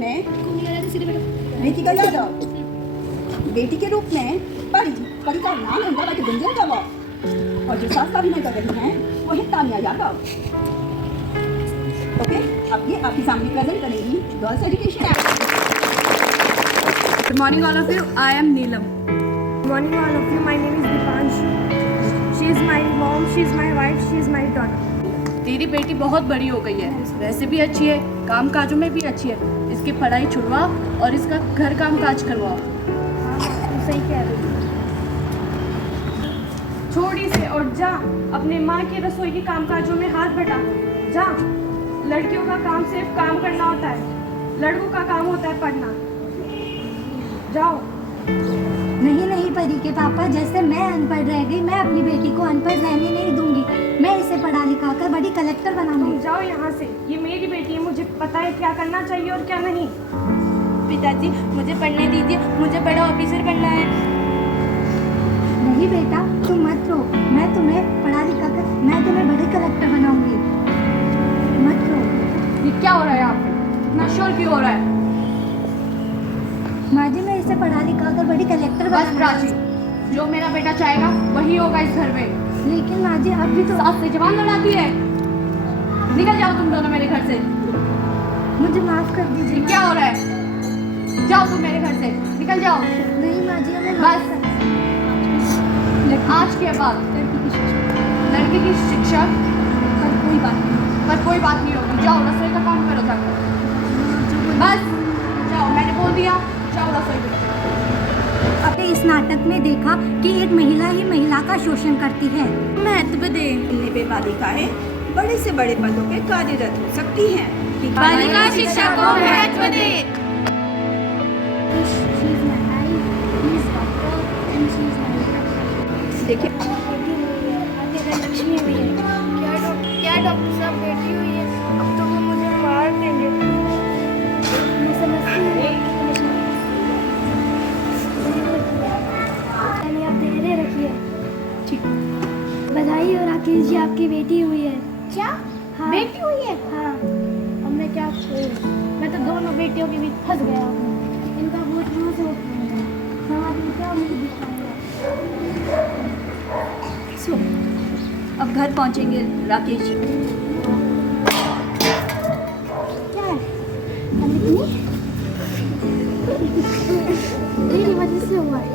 में रितिका यादव, बेटी के रूप में परी का नाम है उनका बाकी गुंजन का और जो सास का अभिनय कर रही हैं वो है तानिया यादव। ओके, अब ये आपकी सामने प्रेजेंट करेंगी girls education act. Good morning all of you, I am Neelam. Good morning all of you, my name is Dipanshu. She is my mom, she is my wife, she is my daughter. तेरी बेटी बहुत बड़ी हो गई है, वैसे भी अच्छी है, काम काजों में भी अच्छी है। इसकी पढ़ाई छुड़वा और इसका घर काम काज करवाओ। तू सही कह रही है। छोड़ इसे और जा अपने माँ की रसोई के काम काजों में हाथ बटा। जा, लड़कियों का काम सिर्फ काम करना होता है, लड़कों का काम होता है पढ़ना। जाओ। नहीं परी के पापा, जैसे मैं अनपढ़ रह गई, मैं अपनी बेटी को अनपढ़ रहने नहीं दूंगी। मैं इसे पढ़ा लिखा कर बड़ी कलेक्टर बनाऊंगी। जाओ यहाँ से, ये मेरी बेटी है, मुझे पता है क्या करना चाहिए और क्या नहीं। पिताजी मुझे पढ़ने दीजिए, मुझे बड़ा ऑफिसर बनना है। नहीं बेटा, तुम मत रो, मैं तुम्हें पढ़ा लिखा कर मैं तुम्हें बड़ी कलेक्टर बनाऊंगी। मत रो। ये क्या हो रहा है यहाँ पे? इतना शोर क्यों हो रहा है? माँ जी, मैं इसे पढ़ा लिखा कर बड़ी कलेक्टर बस प्राची, जो मेरा बेटा चाहेगा वही होगा इस घर में। लेकिन माँ जी अब भी तो सास से जवान लड़ाती है। निकल जाओ तुम दोनों मेरे घर से। मुझे माफ कर दीजिए। ये क्या हो रहा है? जाओ तुम मेरे घर से, निकल जाओ। नहीं माँ जी, हमें बस आज के बाद लड़के की शिक्षा पर कोई बात नहीं होगी। जाओ रसोई का काम करो जाकर। बस जाओ, मैंने बोल दिया, जाओ रसोई में। आपने इस नाटक में देखा कि एक महिला ही महिला का शोषण करती है। महत्व दे पे बालिकाएं बड़े से बड़े पदों पे कार्यरत हो सकती हैं। बालिका शिक्षा को महत्व दे। देखिए, लक्ष्मी हुई है। क्या डॉक्टर साहब बेटी हुई है? अब तो वो मुझे मार देंगे। मैं समझती हूँ। आप धैर्य रखिए। ठीक। बधाई हो राकेश जी, आपकी बेटी हुई है। क्या? हाँ। बेटी हुई है? हाँ। अब मैं क्या करूँ? मैं तो दोनों बेटियों के बीच फंस गया हूँ। इनका बोझ कहाँ से उठाऊंगा? समाज में क्या मुझे दिखाऊंगा? सो अब घर पहुंचेंगे राकेश जी। क्या है? तेरी वजह से हुआ है।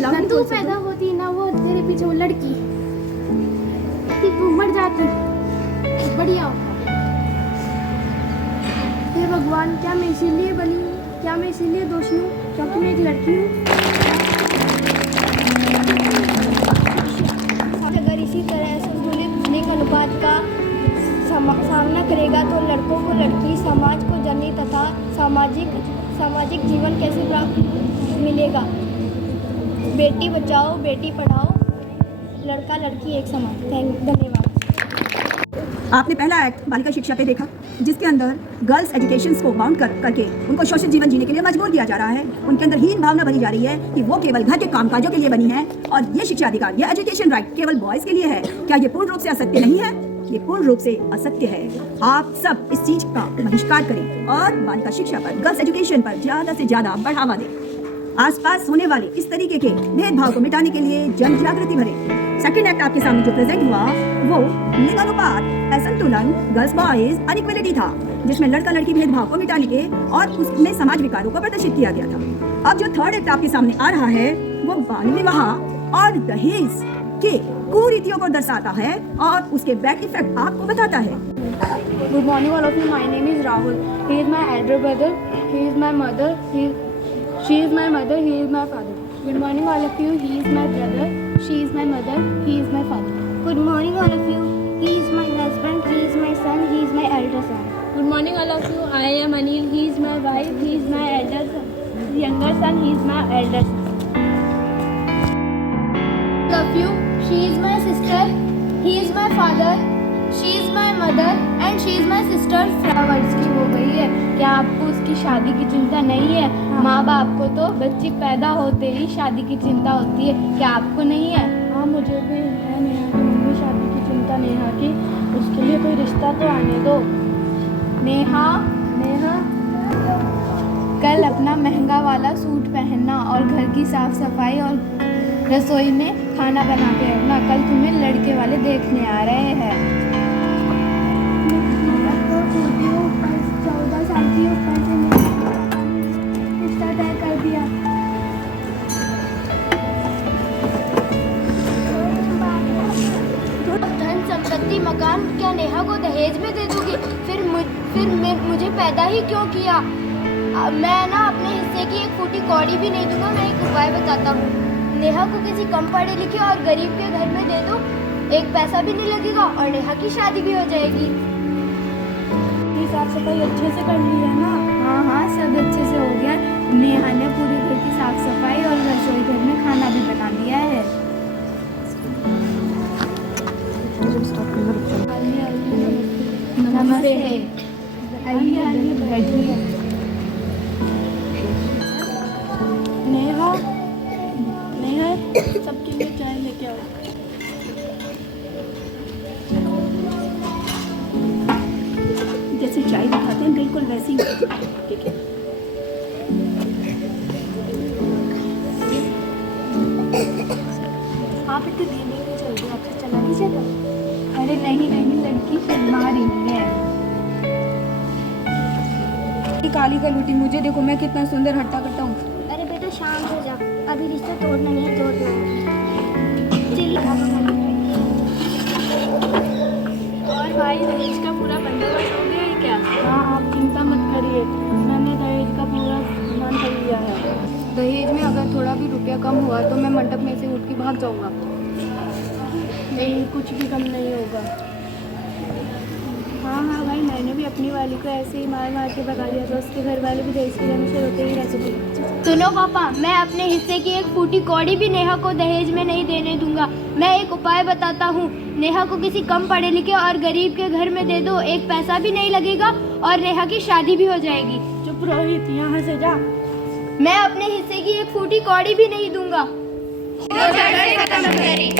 ना तू पैदा होती ना वो तेरे पीछे वो लड़की कि तू मर जाती बढ़िया होता। हे भगवान, क्या मैं इसीलिए बनी हूँ? क्या मैं इसीलिए दोषी हूँ क्योंकि मैं एक लड़की हूँ? अगर इसी तरह संतुलित लिंग अनुपात का सामना करेगा तो लड़कों को लड़की, समाज को जननी तथा सामाजिक जीवन कैसे प्राप्त मिलेगा? बेटी बचाओ, बेटी पढ़ाओ, लड़का लड़की एक समान। धन्यवाद। आपने पहला एक्ट बालिका शिक्षा पे देखा, जिसके अंदर गर्ल्स एजुकेशन को बाउंड करके उनको शोषित जीवन जीने के लिए मजबूर किया जा रहा है। उनके अंदर हीन भावना भरी जा रही है कि वो केवल घर के कामकाजों के लिए बनी है और ये शिक्षा अधिकार, ये एजुकेशन राइट केवल बॉयज के लिए है। क्या ये पूर्ण रूप से असत्य नहीं है? ये पूर्ण रूप से असत्य है। आप सब इस चीज का बहिष्कार करें और बालिका शिक्षा पर, गर्ल्स एजुकेशन पर ज्यादा से ज्यादा बढ़ावा दें। आसपास होने वाले इस तरीके के भेदभाव को मिटाने के लिए जन जागृति भरें। सेकंड एक्ट आपके सामने जो प्रेजेंट हुआ वो लिंगानुपात, असंतुलन, गर्ल्स बॉयज अनइक्वलिटी था, जिसमें लड़का लड़की भेदभाव को मिटाने के और उसमें समाज विकारों को प्रदर्शित किया गया था। अब जो थर्ड एक्ट आपके सामने आ रहा है वो बाल विवाह और दहेज के कुरीतियों को दर्शाता है और उसके बैड इफेक्ट आपको बताता है। Good morning all of you, my name is Rahul. He is my elder brother, he is my mother, she is my mother, he is my father. Good morning all of you, he is my brother, she is my mother, he is my father. Good morning all of you. He is my husband, he is my son, he is my elder son. Good morning all of you, I am Anil, he is my wife, he is my elder son, younger son, he is my elder son. All of you, she is my sister, he is my father, she is my mother and she is my sister. वर्ष की हो गई है, क्या आपको उसकी शादी की चिंता नहीं है? माँ बाप को तो बच्ची पैदा होते ही शादी की चिंता होती है, क्या आपको नहीं है? हाँ, मुझे भी है नेहा की मम्मी, शादी की चिंता नेहा की। उसके लिए कोई रिश्ता तो आने दो। नेहा, नेहा कल अपना महंगा वाला सूट पहनना और घर की साफ सफाई और रसोई में खाना बना के रखना। कल तुम्हें लड़के वाले देखने आ रहे हैं। 14 साल की ऊपर से रिश्ता तय कर दिया। धन संपत्ति मकान क्या नेहा को दहेज में दे दूंगी? फिर मुझे पैदा ही क्यों किया? मैं ना अपने हिस्से की एक फूटी कौड़ी भी नहीं दूंगा। मैं एक उपाय बताता हूँ। नेहा को किसी कम पढ़े लिखे और गरीब के घर में दे दो, एक पैसा भी नहीं लगेगा और नेहा की शादी भी हो जाएगी। साफ सफाई अच्छे से कर ली है ना? हाँ हाँ, सब अच्छे से हो गया। नेहा ने पूरी घर की साफ सफाई और रसोई घर में खाना भी बना लिया है। नमस्ते। आइए आइए बैठिए। नेहा नेहा, सबके लिए चाय लेके आओ। जैसे चाय दिखाते हैं बिल्कुल वैसी ही। ठीक है। आप इतने धीमे क्यों चल रहे हो? आपसे चला नहीं जाता? अरे नहीं नहीं, लड़की शर्मा रही है। काली कलूटी, मुझे देखो मैं कितना सुंदर हट्टा कट्टा हूँ। अरे बेटा शांत हो जा, अभी रिश्ता तोड़ना नहीं है, जोड़ना है। चलिए और भाई, दहेज का पूरा बंदोबस्त हो गया है क्या? हाँ, आप चिंता मत करिए, मैंने दहेज का पूरा सामान कर लिया है। दहेज में अगर थोड़ा भी रुपया कम हुआ तो मैं मंडप में से उठ के भाग जाऊंगा। नहीं, कुछ भी कम नहीं होगा। हाँ हाँ भाई, मैंने भी अपनी वाली को ऐसे ही मार मार के भगा दिया था। उसके घर वाले भी दहेज के हमेशा रोते ही रहते थे। सुनो पापा, मैं अपने हिस्से की एक फूटी कौड़ी भी नेहा को दहेज में नहीं देने दूंगा। मैं एक उपाय बताता हूँ। नेहा को किसी कम पढ़े लिखे और गरीब के घर में दे दो, एक पैसा भी नहीं लगेगा और नेहा की शादी भी हो जाएगी। चुप रोहित, यहाँ से जा। मैं अपने हिस्से की एक फूटी कौड़ी भी नहीं दूंगा। खत्म करें।